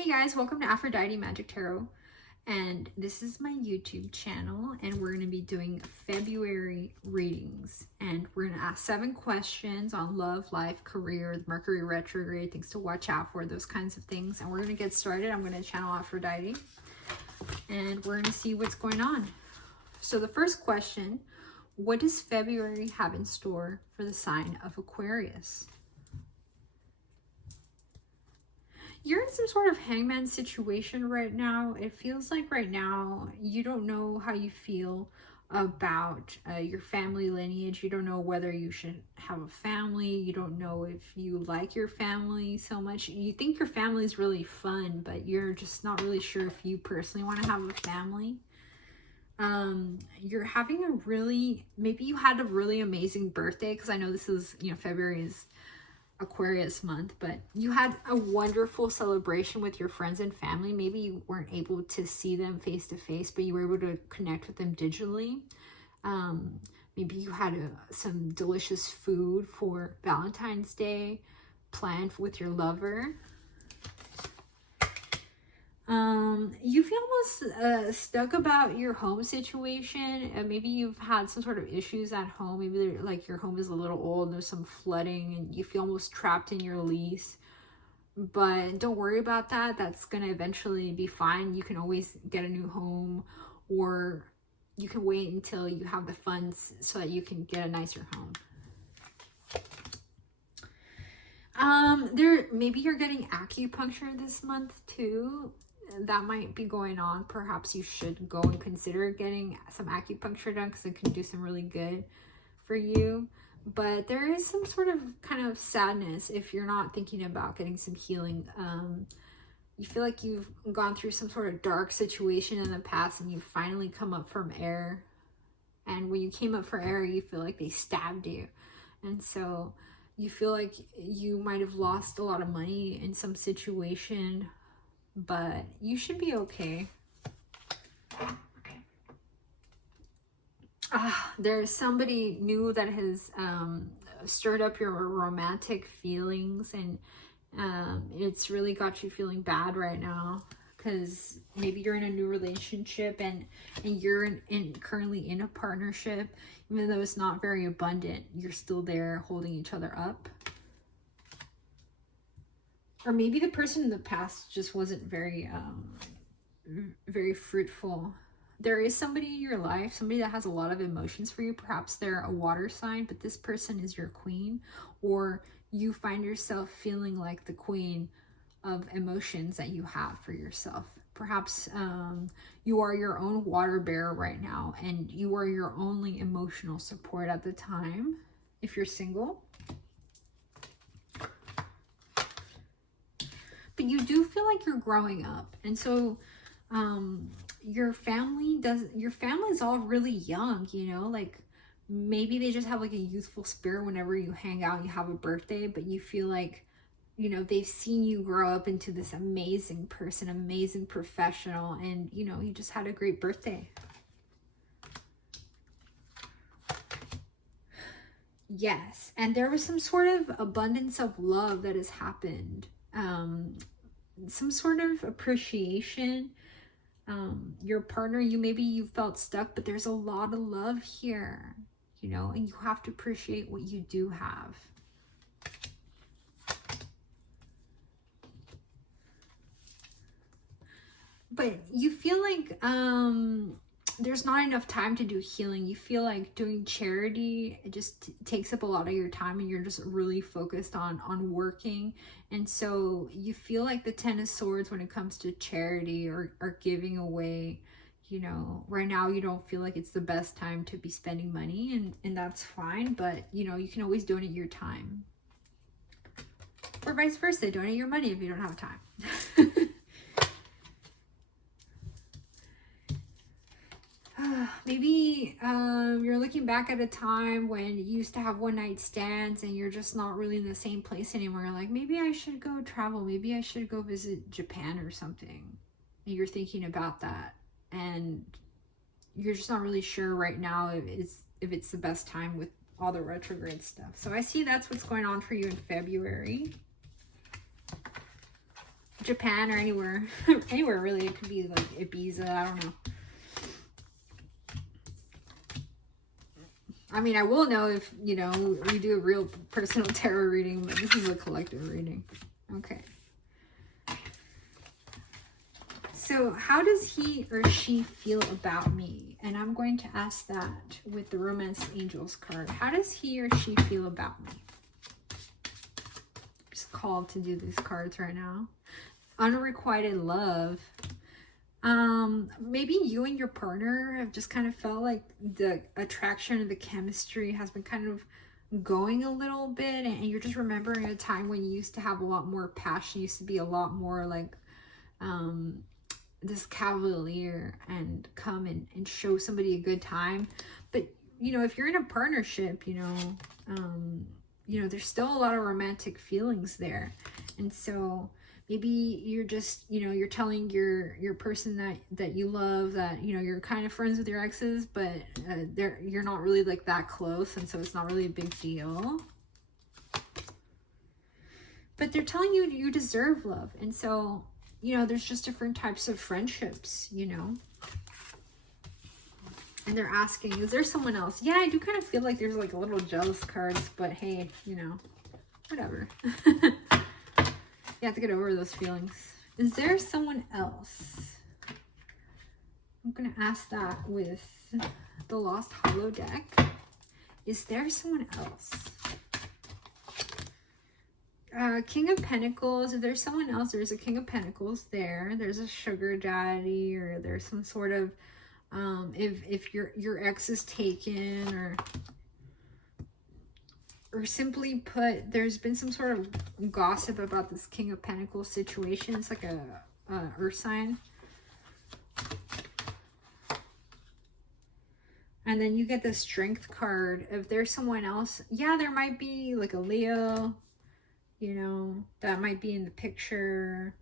Hey guys, welcome to Aphrodite Magic Tarot, and this is my YouTube channel, and we're going to be doing February readings, and we're going to ask 7 questions on love, life, career, Mercury Retrograde, things to watch out for, those kinds of things, and we're going to get started. I'm going to channel Aphrodite, and we're going to see what's going on. So the first question, what does February have in store for the sign of Aquarius? You're in some sort of hangman situation right now. It feels like right now you don't know how you feel about your family lineage. You don't know whether you should have a family. You don't know if you like your family so much. You think your family is really fun, but you're just not really sure if you personally want to have a family. You're having a really, maybe you had a really amazing birthday, because I know this is, February is Aquarius month, but you had a wonderful celebration with your friends and family. Maybe you weren't able to see them face to face, but you were able to connect with them digitally. Maybe you had some delicious food for Valentine's Day planned with your lover. You feel almost stuck about your home situation. Maybe you've had some sort of issues at home. Maybe like your home is a little old and there's some flooding and you feel almost trapped in your lease. But don't worry about that. That's going to eventually be fine. You can always get a new home, or you can wait until you have the funds so that you can get a nicer home. Maybe you're getting acupuncture this month too. That might be going on. Perhaps you should go and consider getting some acupuncture done, because it can do some really good for you. But there is some sort of kind of sadness if you're not thinking about getting some healing. You feel like you've gone through some sort of dark situation in the past and you've finally come up from air. And when you came up for air, you feel like they stabbed you. And so you feel like you might have lost a lot of money in some situation, but you should be okay. There's somebody new that has stirred up your romantic feelings, and it's really got you feeling bad right now, because maybe you're in a new relationship and you're currently in a partnership. Even though it's not very abundant, you're still there holding each other up. Or maybe the person in the past just wasn't very fruitful. There is somebody in your life, somebody that has a lot of emotions for you. Perhaps they're a water sign, but this person is your queen, or you find yourself feeling like the queen of emotions that you have for yourself. Perhaps you are your own water bearer right now, and you are your only emotional support at the time, if you're single. But you do feel like you're growing up, and so your family is all really young, like maybe they just have like a youthful spirit whenever you hang out and you have a birthday, but you feel like, they've seen you grow up into this amazing person, amazing professional, and you just had a great birthday. Yes, and there was some sort of abundance of love that has happened. Some sort of appreciation. Your partner, maybe you felt stuck, but there's a lot of love here, and you have to appreciate what you do have. But you feel like there's not enough time to do healing. You feel like doing charity, it just takes up a lot of your time, and you're just really focused on working. And so you feel like the 10 of Swords when it comes to charity or giving away. Right now you don't feel like it's the best time to be spending money, and that's fine, but you can always donate your time. Or vice versa, donate your money if you don't have time. Maybe you're looking back at a time when you used to have one-night stands and you're just not really in the same place anymore. You're like, maybe I should go travel. Maybe I should go visit Japan or something. And you're thinking about that. And you're just not really sure right now if it's the best time with all the retrograde stuff. So I see that's what's going on for you in February. Japan or anywhere. Anywhere really. It could be like Ibiza, I don't know. I mean, I will know if, you know, we do a real personal tarot reading, but this is a collective reading. Okay. So how does he or she feel about me? And I'm going to ask that with the Romance Angels card. How does he or she feel about me? Just called to do these cards right now. Unrequited love. Maybe you and your partner have just kind of felt like the attraction or the chemistry has been kind of going a little bit, and you're just remembering a time when you used to have a lot more passion, used to be a lot more like this cavalier and come and show somebody a good time. But you know, if you're in a partnership, you know, there's still a lot of romantic feelings there. And so maybe you're just, you know, you're telling your person that you love that, you know, you're kind of friends with your exes, but you're not really like that close, and so it's not really a big deal. But they're telling you you deserve love. And so, you know, there's just different types of friendships, you know. And they're asking, is there someone else? Yeah, I do kind of feel like there's like a little jealous cards, but hey, you know, whatever. You have to get over those feelings. Is there someone else? I'm going to ask that with the Lost Hollow deck. Is there someone else? King of Pentacles. If there's someone else, there's a King of Pentacles there. There's a sugar daddy, or there's some sort of, if your ex is taken, or simply put, there's been some sort of gossip about this King of Pentacles situation. It's like a earth sign. And then you get the Strength card. If there's someone else, yeah, there might be like a Leo, you know, that might be in the picture.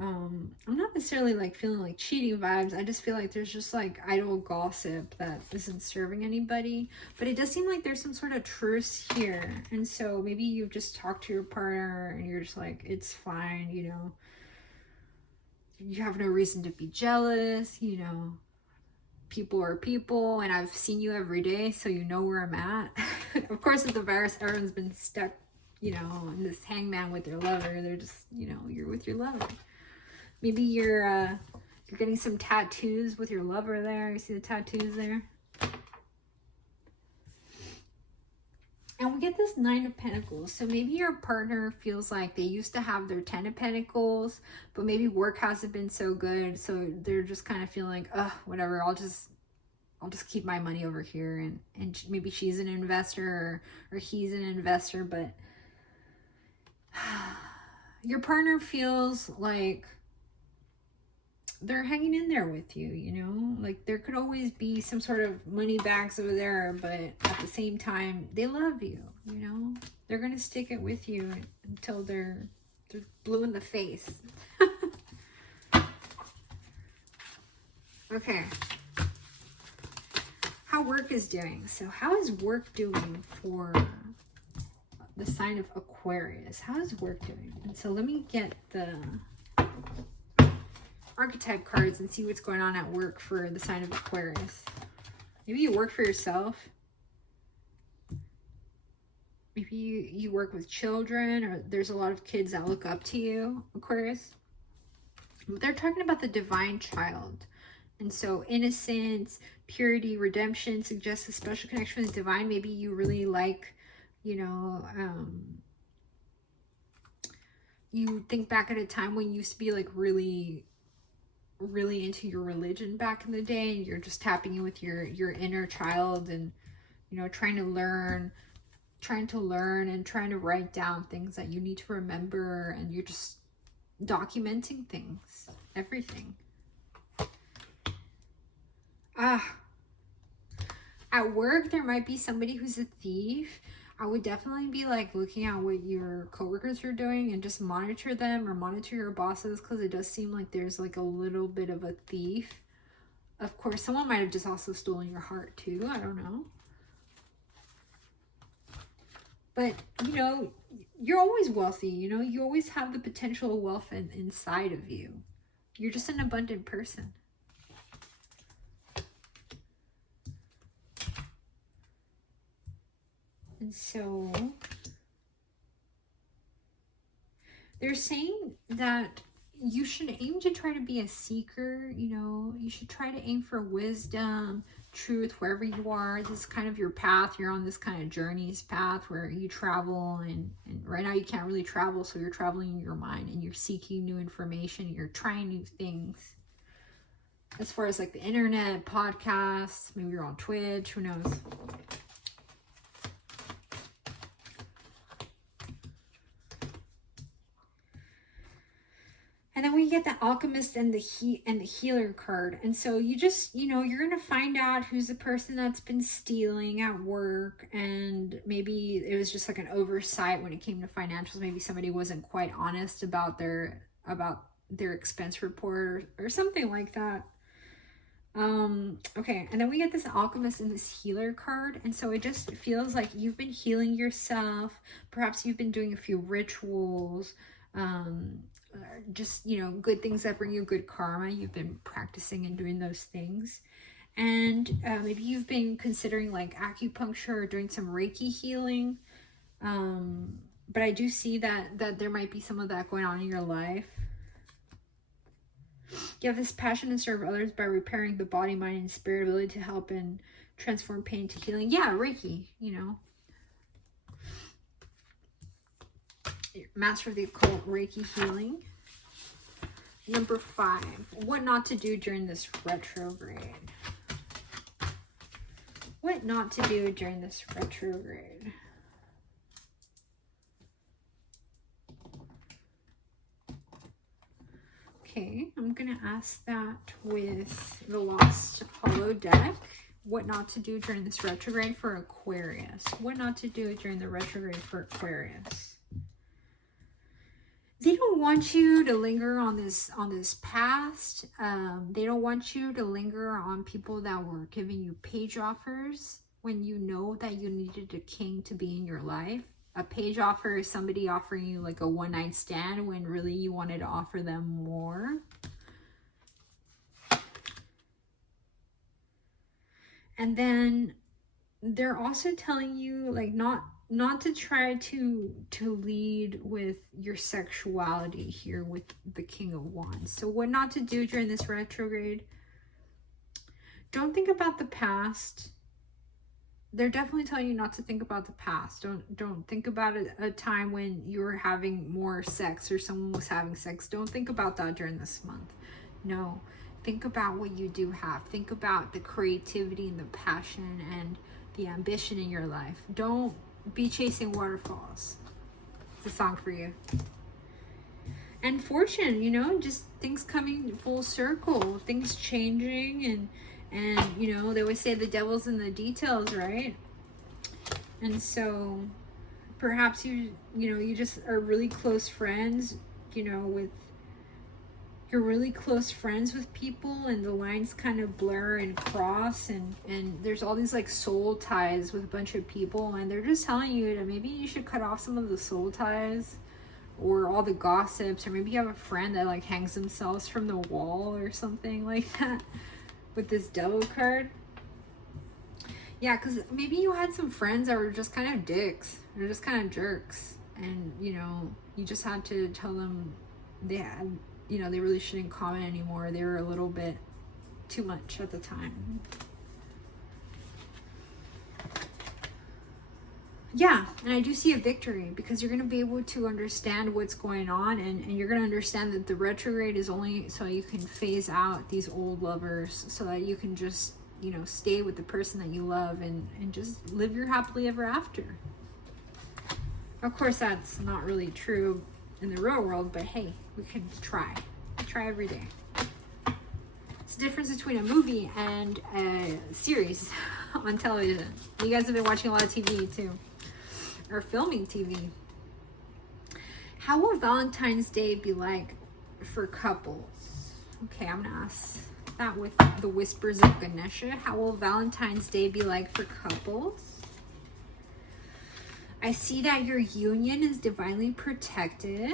I'm not necessarily like feeling like cheating vibes. I just feel like there's just like idle gossip that isn't serving anybody. But it does seem like there's some sort of truce here. And so maybe you've just talked to your partner and you're just like, it's fine, you know. You have no reason to be jealous, you know. People are people, and I've seen you every day, so you know where I'm at. Of course, with the virus, everyone's been stuck, you know, in this hangman with their lover. They're just, you know, you're with your lover. Maybe you're getting some tattoos with your lover there. You see the tattoos there? And we get this Nine of Pentacles. So maybe your partner feels like they used to have their 10 of Pentacles, but maybe work hasn't been so good. So they're just kind of feeling like, ugh, whatever, I'll just keep my money over here. And maybe she's an investor or he's an investor, but your partner feels like they're hanging in there with you, you know, like there could always be some sort of money bags over there, but at the same time, they love you, you know, they're going to stick it with you until they're blue in the face. Okay. How work is doing. So how is work doing for the sign of Aquarius? How is work doing? And so let me get the Archetype cards and see what's going on at work for the sign of Aquarius. Maybe you work for yourself. Maybe you work with children, or there's a lot of kids that look up to you, Aquarius. But they're talking about the divine child. And so innocence, purity, redemption suggests a special connection with the divine. Maybe you really like, you know, you think back at a time when you used to be like really into your religion back in the day, and you're just tapping in with your inner child, and you know, trying to learn and trying to write down things that you need to remember, and you're just documenting things, everything. At work, there might be somebody who's a thief. I would definitely be like looking at what your coworkers are doing and just monitor them, or monitor your bosses, because it does seem like there's like a little bit of a thief. Of course, someone might have just also stolen your heart too. I don't know. But, you know, you're always wealthy, you know, you always have the potential of wealth inside of you. You're just an abundant person. And so they're saying that you should aim to try to be a seeker, you know, you should try to aim for wisdom, truth, wherever you are. This is kind of your path. You're on this kind of journey's path where you travel, and right now you can't really travel, so you're traveling in your mind and you're seeking new information, you're trying new things. As far as like the internet, podcasts, maybe you're on Twitch, who knows. And then we get the Alchemist and the Healer card. And so you just, you know, you're going to find out who's the person that's been stealing at work. And maybe it was just like an oversight when it came to financials. Maybe somebody wasn't quite honest about their expense report or something like that. Okay, and then we get this Alchemist and this Healer card. And so it just feels like you've been healing yourself. Perhaps you've been doing a few rituals, just, you know, good things that bring you good karma. You've been practicing and doing those things. And maybe you've been considering like acupuncture or doing some Reiki healing. But I do see that there might be some of that going on in your life. You have this passion to serve others by repairing the body, mind, and spirit, ability to help and transform pain to healing. Yeah, Reiki, you know. Master of the Occult, Reiki healing. Number 5, what not to do during this retrograde. What not to do during this retrograde. Okay, I'm going to ask that with the Lost Hollow deck. What not to do during this retrograde for Aquarius. What not to do during the retrograde for Aquarius. They don't want you to linger on this past. They don't want you to linger on people that were giving you page offers when you know that you needed a king to be in your life. A page offer is somebody offering you like a one-night stand when really you wanted to offer them more. And then they're also telling you like not to try to lead with your sexuality here with the King of Wands. So what not to do during this retrograde. Don't think about the past. They're definitely telling you not to think about the past. Don't think about a time when you were having more sex or someone was having sex. Don't think about that during this month. No. Think about what you do have. Think about the creativity and the passion and the ambition in your life. Don't be chasing waterfalls. It's a song for you. And fortune, you know, just things coming full circle, things changing, and you know, they always say the devil's in the details, right? And so perhaps you just are really close friends, you know, you're really close friends with people and the lines kind of blur and cross, and there's all these like soul ties with a bunch of people, and they're just telling you that maybe you should cut off some of the soul ties or all the gossips, or maybe you have a friend that like hangs themselves from the wall or something like that with this devil card. Yeah, because maybe you had some friends that were just kind of dicks. They're just kind of jerks, and you know, you just had to tell them they really shouldn't comment anymore. They were a little bit too much at the time. Yeah, and I do see a victory because you're going to be able to understand what's going on, and you're going to understand that the retrograde is only so you can phase out these old lovers so that you can just, you know, stay with the person that you love and just live your happily ever after. Of course, that's not really true in the real world, but hey, we can try every day. It's the difference between a movie and a series on television. You guys have been watching a lot of TV too, or filming TV. How will Valentine's Day be like for couples? Okay, I'm gonna ask that with the Whispers of Ganesha. How will Valentine's Day be like for couples? I see that your union is divinely protected.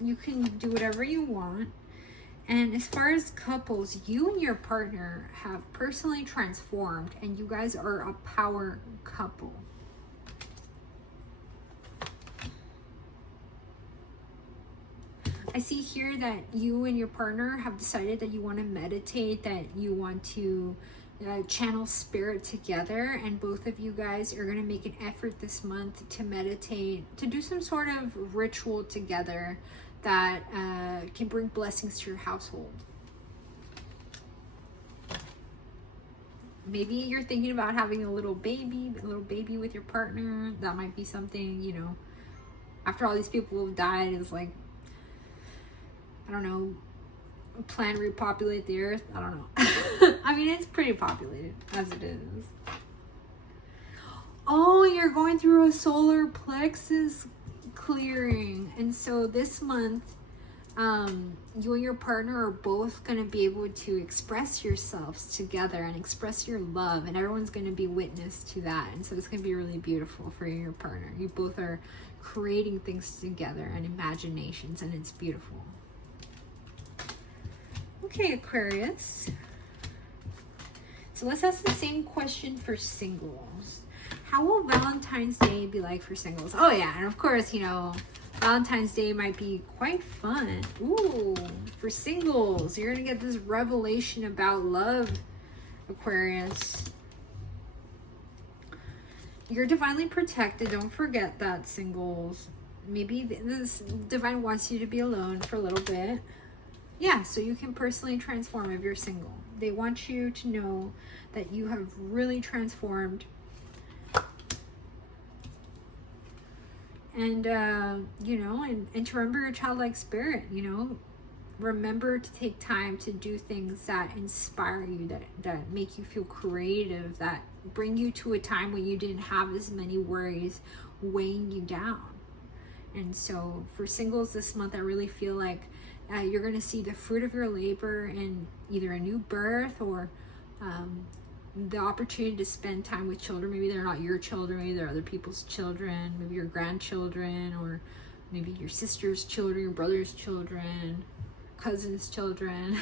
You can do whatever you want. And as far as couples, you and your partner have personally transformed, and you guys are a power couple. I see here that you and your partner have decided that you want to meditate, that you want to channel spirit together, and both of you guys are going to make an effort this month to meditate, to do some sort of ritual together that can bring blessings to your household. Maybe you're thinking about having a little baby with your partner. That might be something, you know, after all these people have died, is like, I don't know, plan to repopulate the earth. I don't know. I mean, it's pretty populated as it is. Oh, you're going through a solar plexus clearing. And so this month, you and your partner are both going to be able to express yourselves together and express your love. And everyone's going to be witness to that. And so it's going to be really beautiful for you and your partner. You both are creating things together and imaginations, and it's beautiful. Okay, Aquarius. So let's ask the same question for singles. How will Valentine's Day be like for singles? Oh yeah, and of course, you know, Valentine's Day might be quite fun. Ooh, for singles, you're gonna get this revelation about love, Aquarius. You're divinely protected. Don't forget that, singles. Maybe this divine wants you to be alone for a little bit. Yeah, so you can personally transform if you're single. They want you to know that you have really transformed. And, you know, and to remember your childlike spirit, you know. Remember to take time to do things that inspire you, that make you feel creative, that bring you to a time when you didn't have as many worries weighing you down. And so for singles this month, I really feel like you're going to see the fruit of your labor in either a new birth or the opportunity to spend time with children. Maybe they're not your children, maybe they're other people's children, maybe your grandchildren, or maybe your sister's children, your brother's children, cousin's children.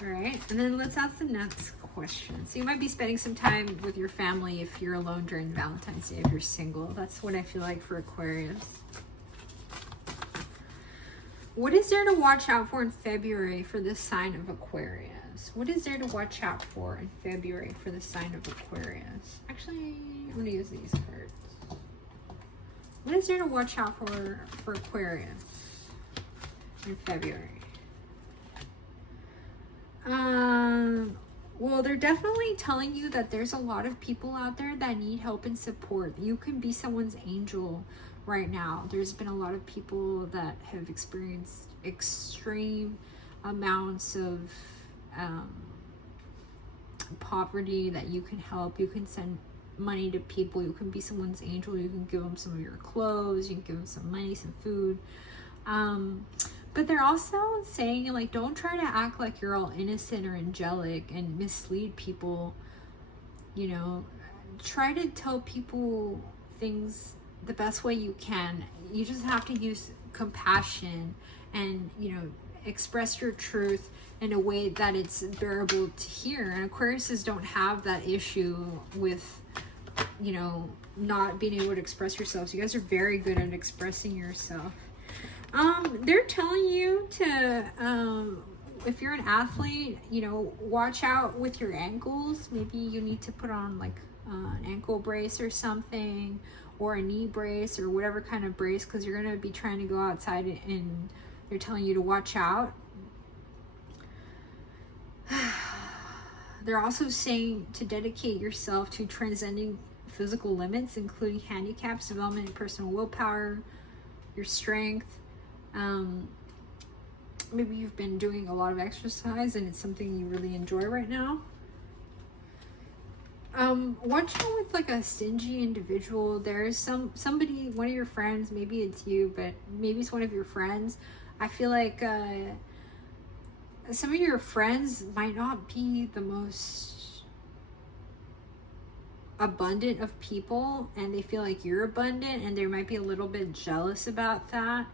All right, and then let's ask the next question. So you might be spending some time with your family if you're alone during Valentine's Day, if you're single. That's what I feel like for Aquarius. What is there to watch out for in February for the sign of Aquarius? What is there to watch out for in February for the sign of Aquarius? Actually, I'm going to use these cards. What is there to watch out for Aquarius in February? Well, they're definitely telling you that there's a lot of people out there that need help and support. You can be someone's angel right now. There's been a lot of people that have experienced extreme amounts of poverty that you can help. You can send money to people. You can be someone's angel. You can give them some of your clothes. You can give them some money, some food. But they're also saying, like, don't try to act like you're all innocent or angelic and mislead people. You know, try to tell people things the best way you can. You just have to use compassion and, you know, express your truth in a way that it's bearable to hear. And Aquariuses don't have that issue with, you know, not being able to express yourselves. You guys are very good at expressing yourself. They're telling you to, if you're an athlete, you know, watch out with your ankles. Maybe you need to put on like an ankle brace or something, or a knee brace, or whatever kind of brace, because you're going to be trying to go outside and they're telling you to watch out. They're also saying to dedicate yourself to transcending physical limits, including handicaps, development, and personal willpower, your strength. Maybe you've been doing a lot of exercise and it's something you really enjoy right now. Watch out with like a stingy individual. There's somebody, one of your friends, maybe it's you, but maybe it's one of your friends. I feel like some of your friends might not be the most abundant of people and they feel like you're abundant, and they might be a little bit jealous about that.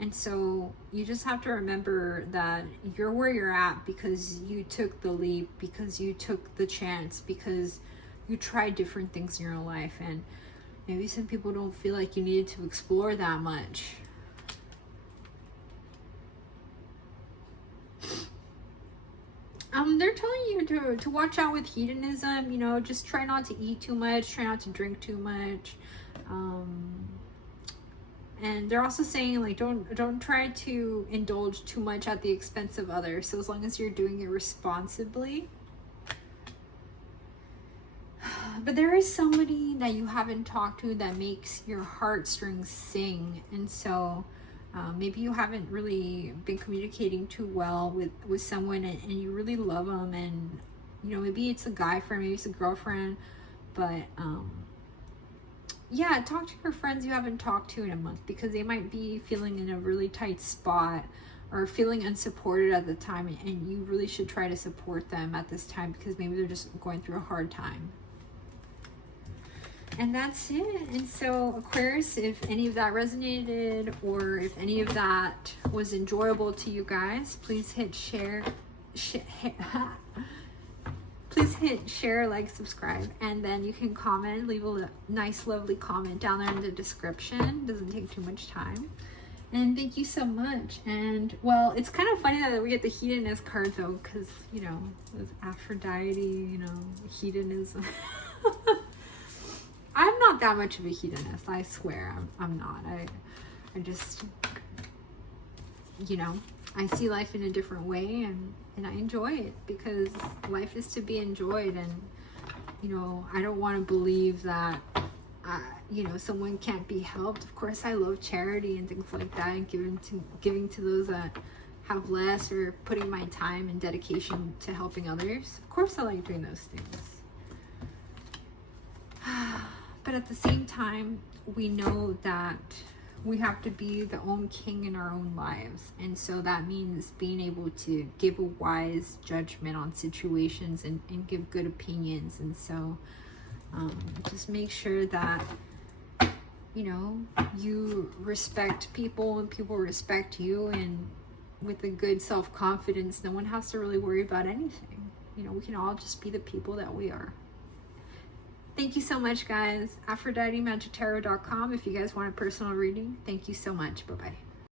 And so you just have to remember that you're where you're at because you took the leap, because you took the chance, because you tried different things in your life. And maybe some people don't feel like you needed to explore that much. They're telling you to watch out with hedonism, you know, just try not to eat too much, try not to drink too much. And they're also saying, like, don't try to indulge too much at the expense of others. So as long as you're doing it responsibly. But there is somebody that you haven't talked to that makes your heartstrings sing. And so maybe you haven't really been communicating too well with someone, and you really love them. And, you know, maybe it's a guy friend, maybe it's a girlfriend. But yeah, talk to your friends you haven't talked to in a month, because they might be feeling in a really tight spot or feeling unsupported at the time, and you really should try to support them at this time, because maybe they're just going through a hard time. And that's it. And so, Aquarius, if any of that resonated, or if any of that was enjoyable to you guys, please hit share. Please hit share, like, subscribe, and then you can comment, leave a nice, lovely comment down there in the description. Doesn't take too much time. And thank you so much. And, well, it's kind of funny that we get the hedonist card, though, because, you know, with Aphrodite, you know, hedonism. I'm not that much of a hedonist, I swear. I'm not. I just, you know, I see life in a different way, and I enjoy it, because life is to be enjoyed. And, you know, I don't want to believe that, you know, someone can't be helped. Of course, I love charity and things like that, and giving to those that have less, or putting my time and dedication to helping others. Of course, I like doing those things. But at the same time, we know that we have to be the own king in our own lives. And so that means being able to give a wise judgment on situations, and give good opinions. And so just make sure that, you know, you respect people and people respect you. And with a good self-confidence, no one has to really worry about anything. You know, we can all just be the people that we are. Thank you so much, guys. AphroditeMagicTarot.com if you guys want a personal reading. Thank you so much. Bye-bye.